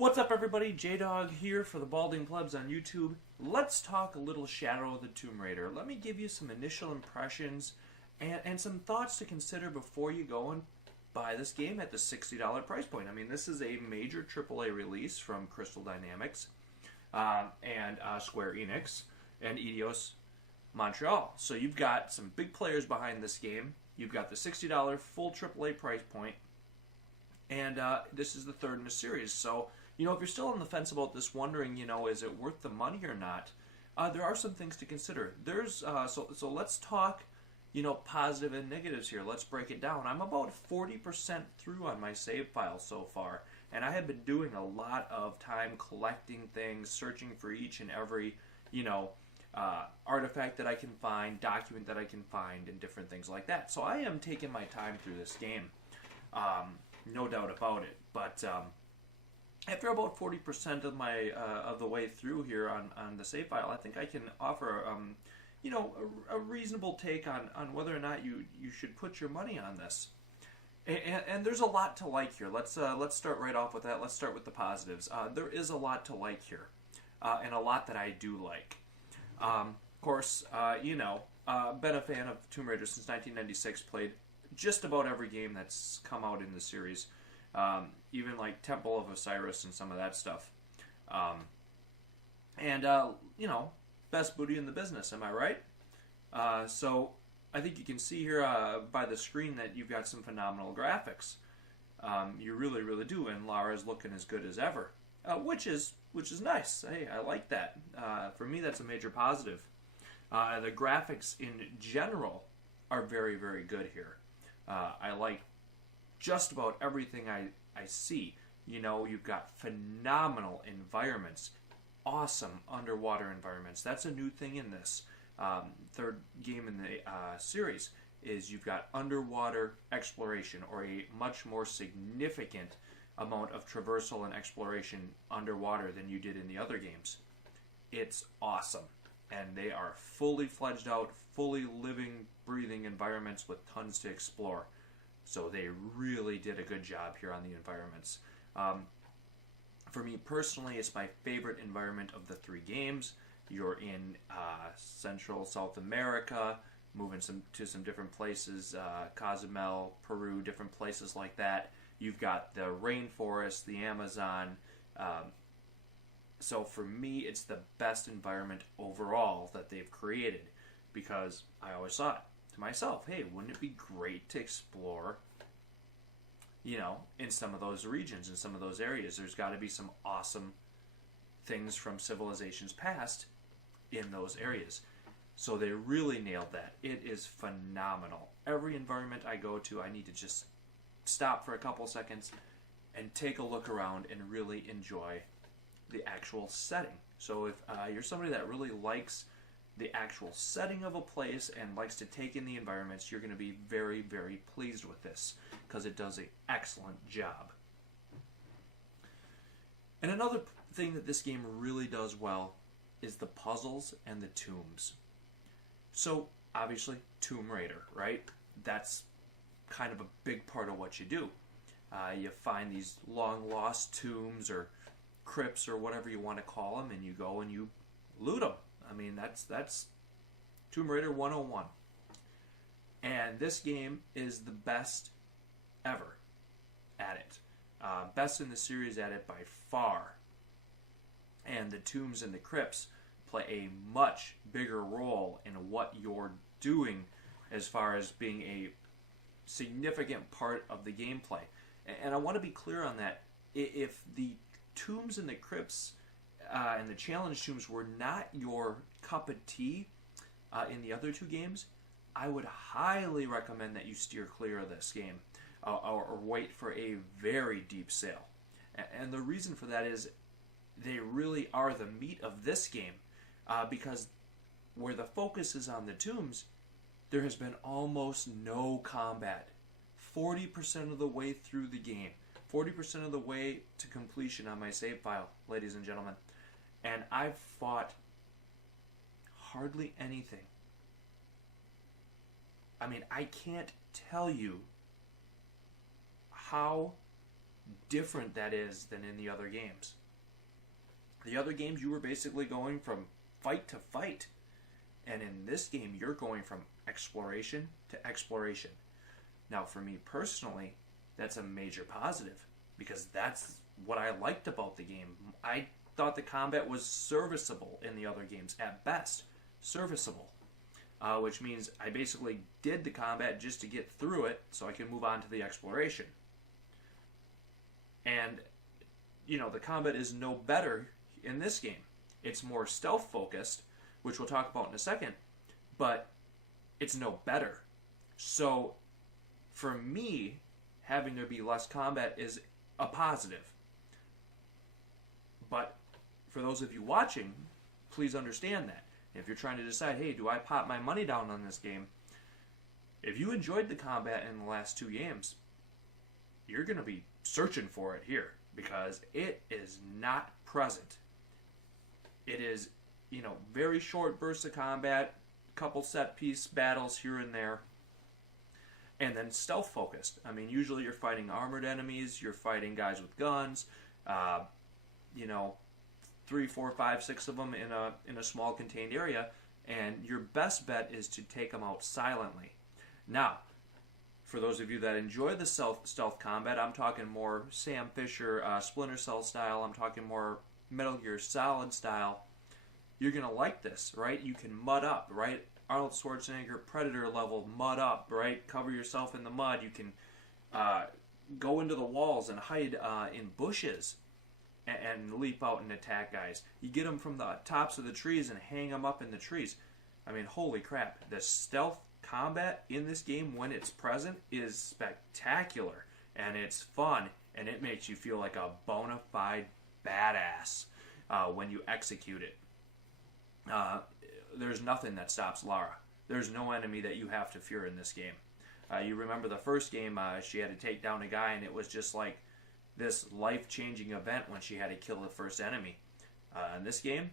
What's up, everybody? Jdog here for the Balding Plebs on YouTube. Let's talk a little Shadow of the Tomb Raider. Let me give you some initial impressions and some thoughts to consider before you go and buy this game at the $60 price point. I mean, this is a major AAA release from Crystal Dynamics and Square Enix and Eidos Montreal. So you've got some big players behind this game. You've got the $60 full AAA price point, and this is the third in the series. So, you know, if you're still on the fence about this, wondering, you know, is it worth the money or not, there are some things to consider. There's so let's talk, you know, positive and negatives here. Let's break it down. I'm about 40% through on my save file so far, and I have been doing a lot of time collecting things, searching for each and every, you know, artifact that I can find, document that I can find, and different things like that. So I am taking my time through this game, no doubt about it. But after about 40% of my of the way through here on the save file, I think I can offer you know, a reasonable take on whether or not you should put your money on this. And there's a lot to like here. Let's start right off with that. Let's start with the positives. There is a lot to like here, and a lot that I do like. Of course, you know, been a fan of Tomb Raider since 1996. Played just about every game that's come out in the series, even like Temple of Osiris and some of that stuff. You know, best booty in the business, am I right? So I think you can see here by the screen that you've got some phenomenal graphics. You really, really do, and Lara's looking as good as ever, which is nice. Hey, I like that. For me, that's a major positive. The graphics in general are very, very good here. I like just about everything I see. You know, you've got phenomenal environments, awesome underwater environments. That's a new thing in this third game in the series, is you've got underwater exploration, or a much more significant amount of traversal and exploration underwater than you did in the other games. It's awesome. And they are fully fledged out, fully living, breathing environments with tons to explore. So they really did a good job here on the environments. For me personally, it's my favorite environment of the three games. You're in Central South America, moving to some different places, Cozumel, Peru, different places like that. You've got the rainforest, the Amazon. So for me, it's the best environment overall that they've created, because I always thought to myself, hey, wouldn't it be great to explore, you know, in some of those regions, in some of those areas? There's got to be some awesome things from civilizations past in those areas. So they really nailed that. It is phenomenal. Every environment I go to, I need to just stop for a couple seconds and take a look around and really enjoy the actual setting. So if you're somebody that really likes the actual setting of a place and likes to take in the environments, you're going to be very, very pleased with this, because it does an excellent job. And another thing that this game really does well is the puzzles and the tombs. So obviously, Tomb Raider, right? That's kind of a big part of what you do. You find these long lost tombs or crypts or whatever you want to call them, and you go and you loot them. I mean, that's Tomb Raider 101. And this game is the best ever at it. Best in the series at it by far. And the tombs and the crypts play a much bigger role in what you're doing, as far as being a significant part of the gameplay. And I want to be clear on that. If the tombs and the crypts and the challenge tombs were not your cup of tea in the other two games, I would highly recommend that you steer clear of this game, or wait for a very deep sale. And the reason for that is they really are the meat of this game, because where the focus is on the tombs, there has been almost no combat. 40% of the way through the game. 40% of the way to completion on my save file, ladies and gentlemen. And I've fought hardly anything. I mean, I can't tell you how different that is than in the other games. The other games, you were basically going from fight to fight. And in this game, you're going from exploration to exploration. Now, for me personally, that's a major positive, because that's what I liked about the game. I thought the combat was serviceable in the other games, at best. Serviceable. Which means I basically did the combat just to get through it so I can move on to the exploration. And, the combat is no better in this game. It's more stealth-focused, which we'll talk about in a second, but it's no better. So, for me, having there be less combat is a positive. But for those of you watching, please understand that. If you're trying to decide, hey, do I pop my money down on this game? If you enjoyed the combat in the last 2 games, you're going to be searching for it here, because it is not present. It is, very short bursts of combat, couple set piece battles here and there, and then stealth focused. I mean, usually you're fighting armored enemies, you're fighting guys with guns, 3, 4, 5, 6 of them in a small contained area, and your best bet is to take them out silently. Now, for those of you that enjoy the stealth combat, I'm talking more Sam Fisher, Splinter Cell style, I'm talking more Metal Gear Solid style. You're going to like this, right? You can mud up, right? Arnold Schwarzenegger, Predator level, mud up, right? Cover yourself in the mud. You can go into the walls and hide in bushes and leap out and attack guys. You get them from the tops of the trees and hang them up in the trees. I mean, holy crap. The stealth combat in this game, when it's present, is spectacular. And it's fun. And it makes you feel like a bona fide badass when you execute it. There's nothing that stops Lara. There's no enemy that you have to fear in this game. You remember the first game, she had to take down a guy, and it was just like this life-changing event when she had to kill the first enemy. In this game,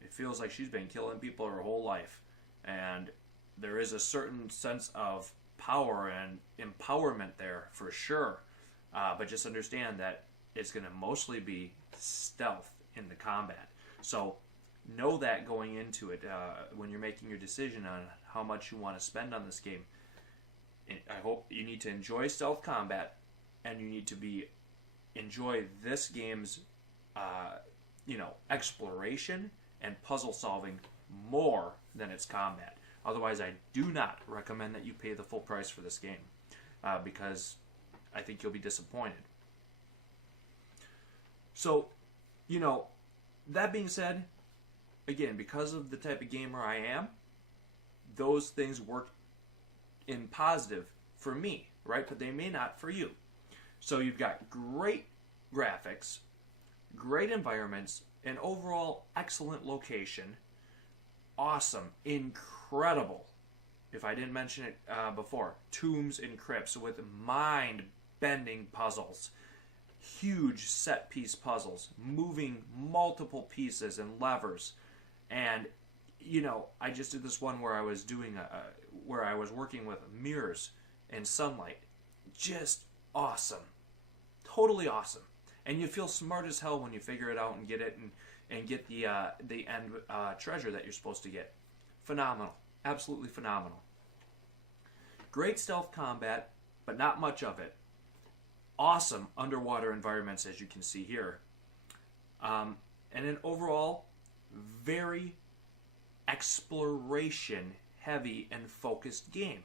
it feels like she's been killing people her whole life. And there is a certain sense of power and empowerment there, for sure. But just understand that it's going to mostly be stealth in the combat. So know that going into it when you're making your decision on how much you want to spend on this game. I hope you need to enjoy stealth combat, and you need to enjoy this game's exploration and puzzle solving more than its combat. Otherwise, I do not recommend that you pay the full price for this game, because I think you'll be disappointed. So, that being said, again, because of the type of gamer I am, those things work in positive for me, right? But they may not for you. So you've got great graphics, great environments, an overall excellent location, awesome, incredible, if I didn't mention it before, tombs and crypts with mind-bending puzzles, huge set-piece puzzles, moving multiple pieces and levers. And, I just did this one where I was where I was working with mirrors and sunlight. Just awesome. Totally awesome. And you feel smart as hell when you figure it out and get it and get the end treasure that you're supposed to get. Phenomenal. Absolutely phenomenal. Great stealth combat, but not much of it. Awesome underwater environments, as you can see here. And an overall very exploration heavy and focused game.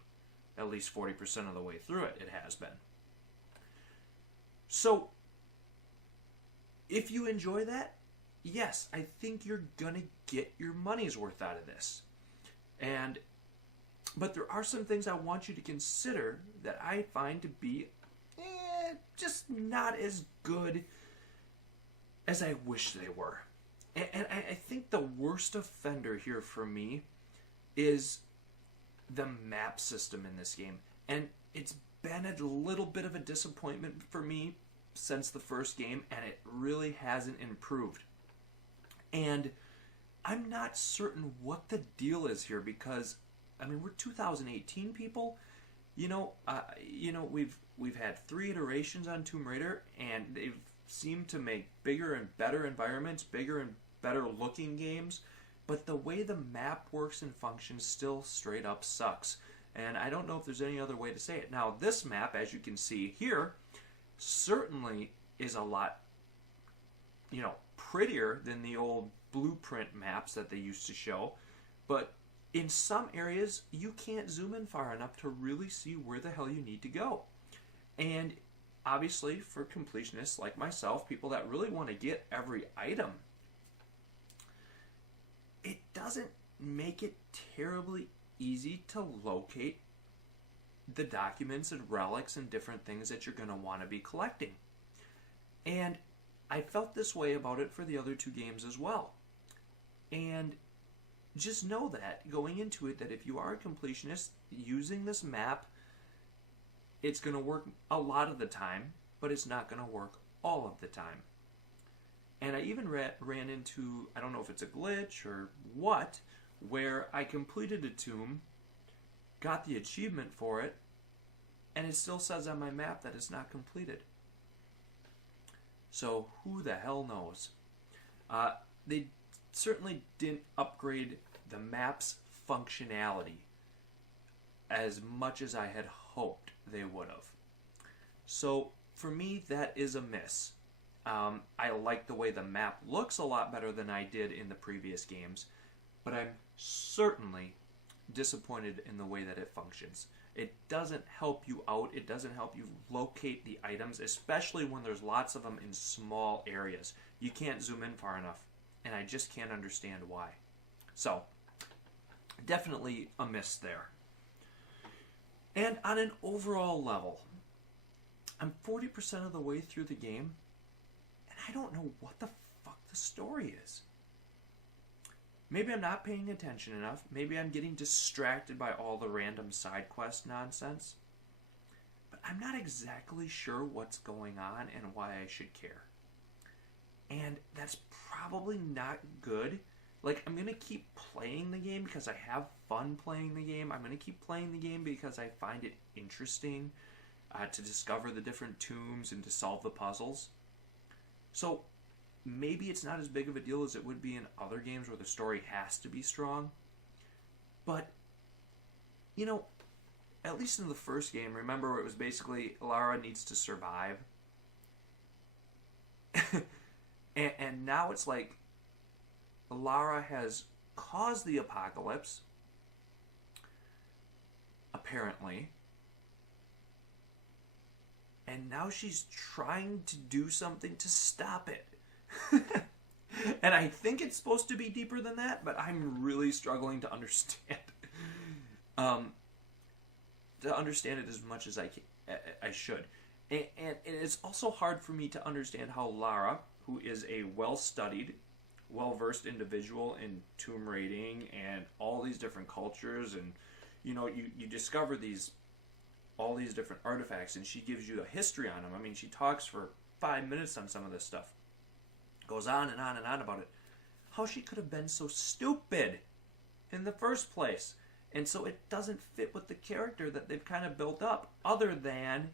At least 40% of the way through it has been. So, if you enjoy that, yes, I think you're gonna get your money's worth out of this. But there are some things I want you to consider that I find to be just not as good as I wish they were. And I think the worst offender here for me is the map system in this game. And it's been a little bit of a disappointment for me since the first game, and it really hasn't improved. And I'm not certain what the deal is here, because, we're 2018 people, We've had 3 iterations on Tomb Raider, and they've seemed to make bigger and better environments, bigger and better looking games, but the way the map works and functions still straight up sucks. And I don't know if there's any other way to say it. Now, this map, as you can see here, certainly is a lot, prettier than the old blueprint maps that they used to show. But in some areas, you can't zoom in far enough to really see where the hell you need to go. And obviously, for completionists like myself, people that really want to get every item, it doesn't make it terribly easy to locate the documents and relics and different things that you're going to want to be collecting. And I felt this way about it for the other 2 games as well. And just know that, going into it, that if you are a completionist, using this map, it's going to work a lot of the time, but it's not going to work all of the time. And I even ran into, I don't know if it's a glitch or what, where I completed a tomb, got the achievement for it, and it still says on my map that it's not completed. So who the hell knows? They certainly didn't upgrade the map's functionality as much as I had hoped they would have. So for me, that is a miss. I like the way the map looks a lot better than I did in the previous games, but I'm certainly disappointed in the way that it functions. It doesn't help you out. It doesn't help you locate the items, especially when there's lots of them in small areas. You can't zoom in far enough, and I just can't understand why. So, definitely a miss there. And on an overall level, I'm 40% of the way through the game, and I don't know what the fuck the story is. Maybe I'm not paying attention enough. Maybe I'm getting distracted by all the random side quest nonsense. But I'm not exactly sure what's going on and why I should care. And that's probably not good. Like, I'm going to keep playing the game because I have fun playing the game. I'm going to keep playing the game because I find it interesting to discover the different tombs and to solve the puzzles. So maybe it's not as big of a deal as it would be in other games where the story has to be strong. But, at least in the first game, remember it was basically Lara needs to survive. and now it's like Lara has caused the apocalypse, apparently. And now she's trying to do something to stop it. And I think it's supposed to be deeper than that, but I'm really struggling to understand. To understand it as much as I should. And it's also hard for me to understand how Lara, who is a well-studied, well-versed individual in tomb raiding and all these different cultures, and you discover all these different artifacts, and she gives you a history on them. I mean, she talks for 5 minutes on some of this stuff. Goes on and on and on about it. How she could have been so stupid in the first place. And so it doesn't fit with the character that they've kind of built up, other than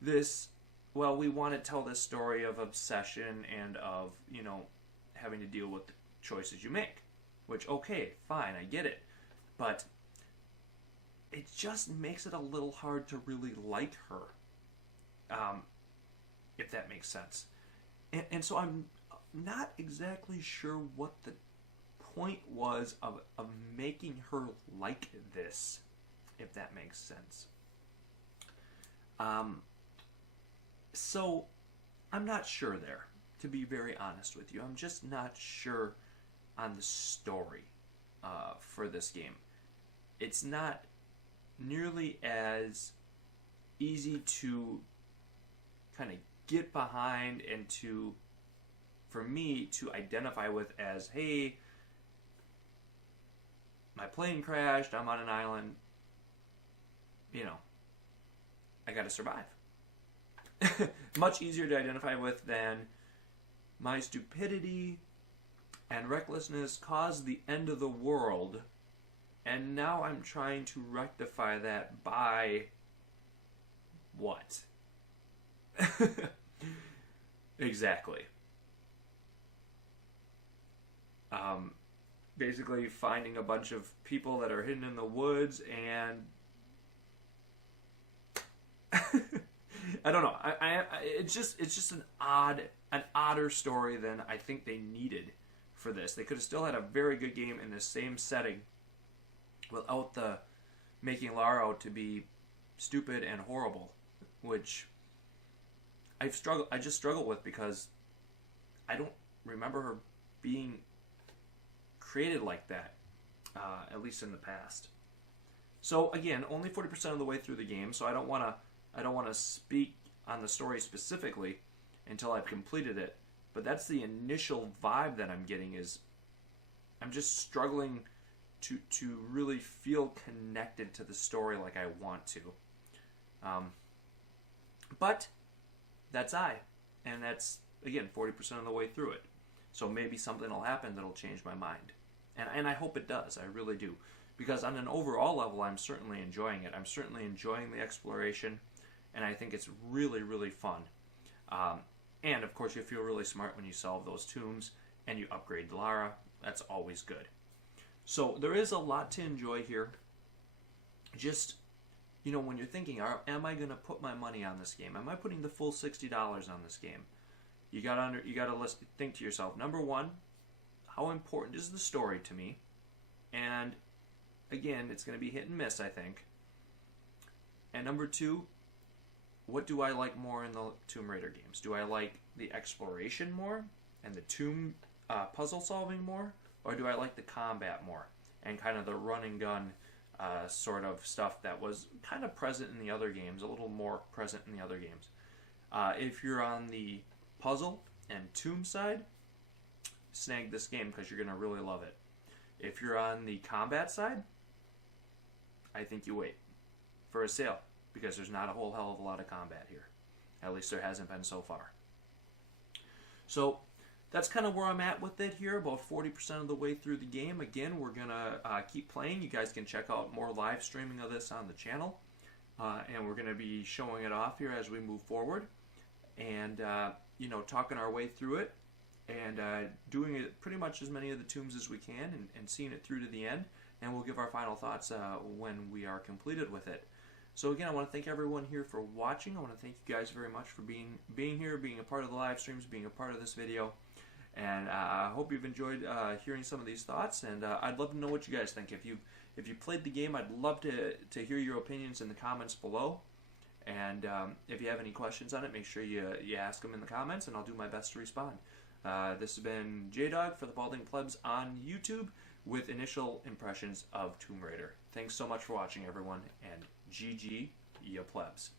this, well, we want to tell this story of obsession and of, having to deal with the choices you make. Which, okay, fine, I get it. But it just makes it a little hard to really like her. If that makes sense. And so I'm not exactly sure what the point was of making her like this, if that makes sense. So I'm not sure there, to be very honest with you. I'm just not sure on the story for this game. It's not nearly as easy to kind of get behind and for me to identify with as, hey, my plane crashed, I'm on an island, I gotta survive. Much easier to identify with than my stupidity and recklessness caused the end of the world, And now I'm trying to rectify that by what? Exactly. Basically finding a bunch of people that are hidden in the woods and I don't know. It's just an odder story than I think they needed for this. They could have still had a very good game in the same setting without the making Lara out to be stupid and horrible, which I just struggle with because I don't remember her being created like that, at least in the past. So again, only 40% of the way through the game, so I don't want to speak on the story specifically until I've completed it. But that's the initial vibe that I'm getting, is I'm just struggling to really feel connected to the story like I want to. But that's and that's again 40% of the way through it. So maybe something will happen that'll change my mind. And I hope it does. I really do. Because on an overall level, I'm certainly enjoying it. I'm certainly enjoying the exploration. And I think it's really, really fun. And, of course, you feel really smart when you solve those tombs and you upgrade Lara. That's always good. So there is a lot to enjoy here. Just, when you're thinking, am I going to put my money on this game? Am I putting the full $60 on this game? You gotta think to yourself, number one, how important is the story to me? And again, it's going to be hit and miss, I think. And number two, what do I like more in the Tomb Raider games? Do I like the exploration more and the tomb puzzle solving more? Or do I like the combat more and kind of the run and gun sort of stuff that was kind of present in the other games, a little more present in the other games? If you're on the puzzle and tomb side, snag this game because you're going to really love it. If you're on the combat side, I think you wait for a sale because there's not a whole hell of a lot of combat here. At least there hasn't been so far. So that's kind of where I'm at with it here, about 40% of the way through the game. Again, we're going to keep playing. You guys can check out more live streaming of this on the channel. And we're going to be showing it off here as we move forward. And, talking our way through it. And doing it pretty much as many of the tombs as we can and seeing it through to the end. And we'll give our final thoughts when we are completed with it. So again, I want to thank everyone here for watching. I want to thank you guys very much for being here, being a part of the live streams, being a part of this video. And I hope you've enjoyed hearing some of these thoughts. And I'd love to know what you guys think. If you played the game, I'd love to hear your opinions in the comments below. And if you have any questions on it, make sure you ask them in the comments, and I'll do my best to respond. This has been Jdog for the Balding Plebs on YouTube with initial impressions of Tomb Raider. Thanks so much for watching, everyone, and GG, ya plebs.